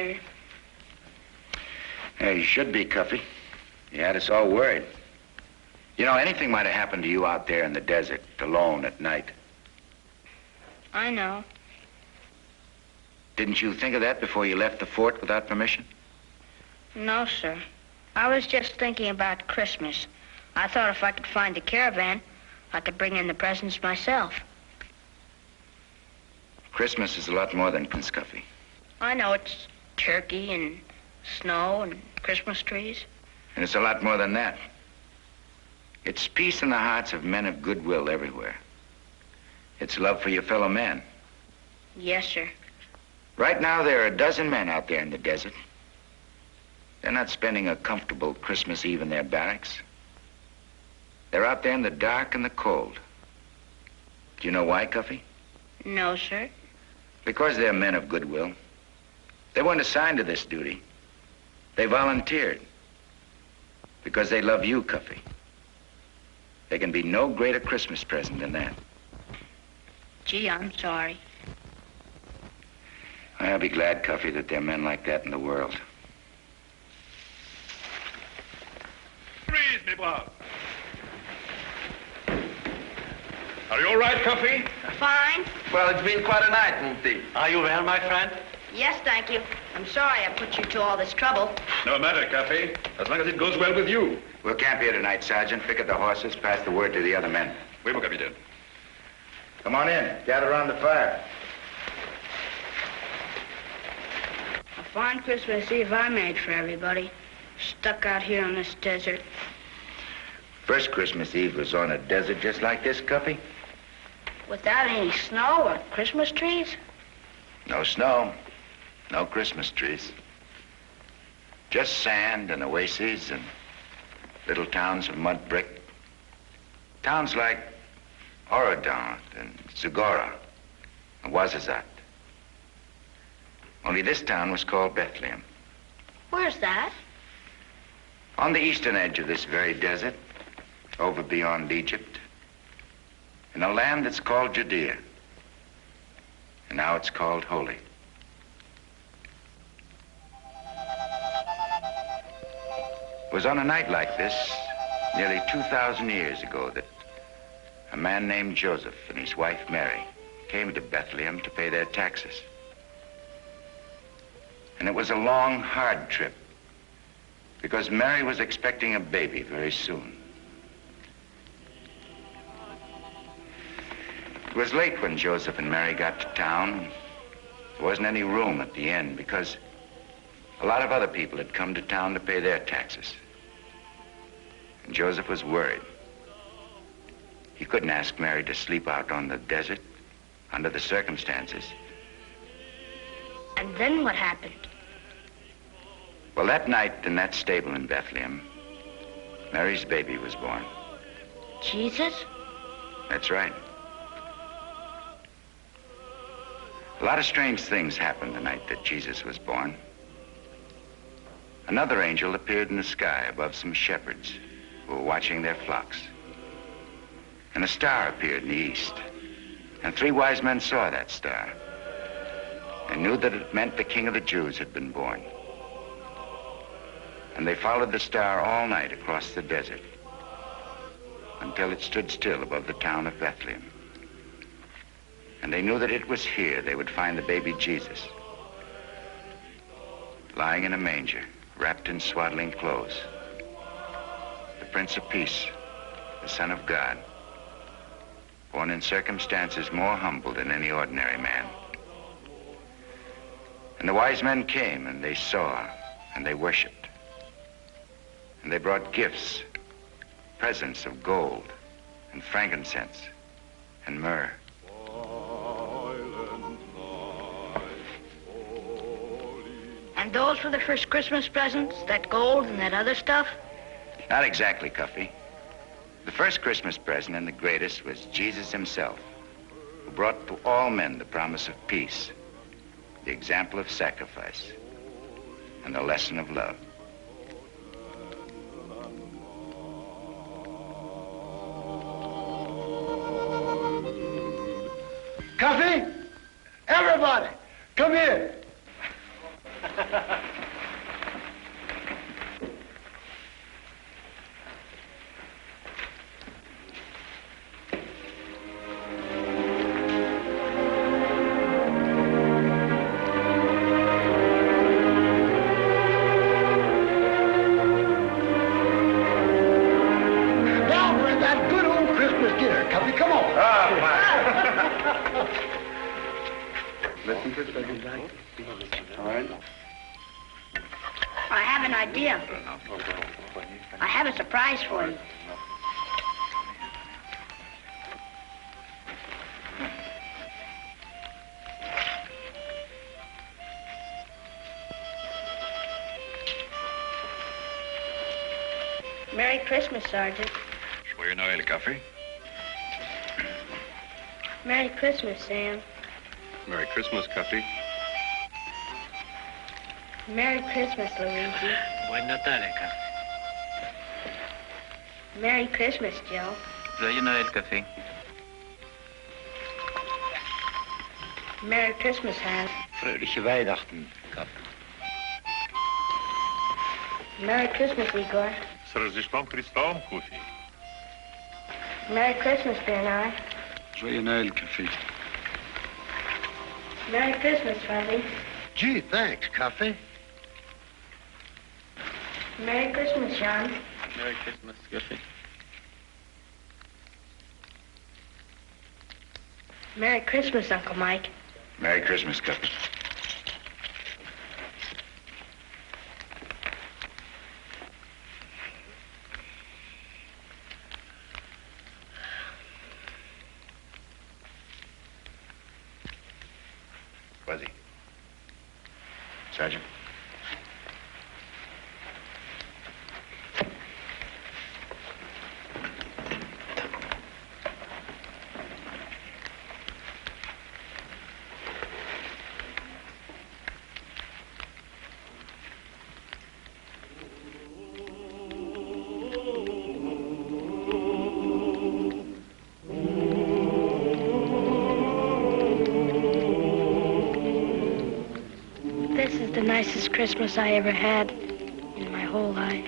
sir. Yeah, you should be, Cuffy. You had us all worried. You know, anything might have happened to you out there in the desert, alone at night. I know. Didn't you think of that before you left the fort without permission? No, sir. I was just thinking about Christmas. I thought if I could find the caravan, I could bring in the presents myself. Christmas is a lot more than Cuffy. I know it's turkey and snow and Christmas trees. And it's a lot more than that. It's peace in the hearts of men of goodwill everywhere. It's love for your fellow man. Yes, sir. Right now, there are a dozen men out there in the desert. They're not spending a comfortable Christmas Eve in their barracks. They're out there in the dark and the cold. Do you know why, Cuffy? No, sir. Because they're men of goodwill. They weren't assigned to this duty. They volunteered. Because they love you, Cuffy. There can be no greater Christmas present than that. Gee, I'm sorry. I'll be glad, Cuffy, that there are men like that in the world. Freeze, me boy. Are you all right, Cuffy? Fine. Well, it's been quite a night, Moonty. Are you well, my friend? Yes, thank you. I'm sorry I put you to all this trouble. No matter, Cuffy, as long as it goes well with you. We'll camp here tonight, Sergeant. Pick up the horses, pass the word to the other men. We will, Captain. Come on in. Gather around the fire. A fine Christmas Eve I made for everybody. Stuck out here on this desert. First Christmas Eve was on a desert just like this, Cuffy. Without any snow or Christmas trees? No snow, no Christmas trees. Just sand and oases and little towns of mud brick. Towns like Oradon and Zugora and Ouazzazate. Only this town was called Bethlehem. Where's that? On the eastern edge of this very desert, over beyond Egypt, in a land that's called Judea. And now it's called Holy. It was on a night like this, nearly 2,000 years ago, that a man named Joseph and his wife Mary came to Bethlehem to pay their taxes. And it was a long, hard trip, because Mary was expecting a baby very soon. It was late when Joseph and Mary got to town. There wasn't any room at the inn because a lot of other people had come to town to pay their taxes. And Joseph was worried. He couldn't ask Mary to sleep out on the desert under the circumstances. And then what happened? Well, that night in that stable in Bethlehem, Mary's baby was born. Jesus? That's right. A lot of strange things happened the night that Jesus was born. Another angel appeared in the sky above some shepherds who were watching their flocks. And a star appeared in the east. And 3 wise men saw that star. They knew that it meant the King of the Jews had been born. And they followed the star all night across the desert until it stood still above the town of Bethlehem. And they knew that it was here they would find the baby Jesus, lying in a manger, wrapped in swaddling clothes. The Prince of Peace, the Son of God, born in circumstances more humble than any ordinary man. And the wise men came and they saw and they worshiped. And they brought gifts, presents of gold and frankincense and myrrh. And those were the first Christmas presents? That gold and that other stuff? Not exactly, Cuffy. The first Christmas present and the greatest was Jesus himself, who brought to all men the promise of peace, the example of sacrifice, and the lesson of love. Cuffy, everybody, come here. have that good old Christmas dinner, Cuffy. Come on. Ah, Listen to it, all right. I have an idea. I have a surprise for you. Merry Christmas, Sergeant. Joyeux Noël, Cuffy. Merry Christmas, Sam. Merry Christmas, Cuffy. Merry Christmas, Luigi. Buon Natale, Cuffy. Merry Christmas, Joe. Joyeux Noël, Cuffy. Merry Christmas, Hans. Fröhliche Weihnachten, Cuffy. Merry Christmas, Igor. С Рождеством Христом, Куфи. Merry Christmas, Bernard. Joyeux Noël, Cuffy. Merry Christmas, Fuzzy. Gee, thanks, Cuffy. Merry Christmas, John. Merry Christmas, Cuffy. Merry Christmas, Uncle Mike. Merry Christmas, Cuffy. Fuzzy. Sergeant. This is the nicest Christmas I ever had in my whole life.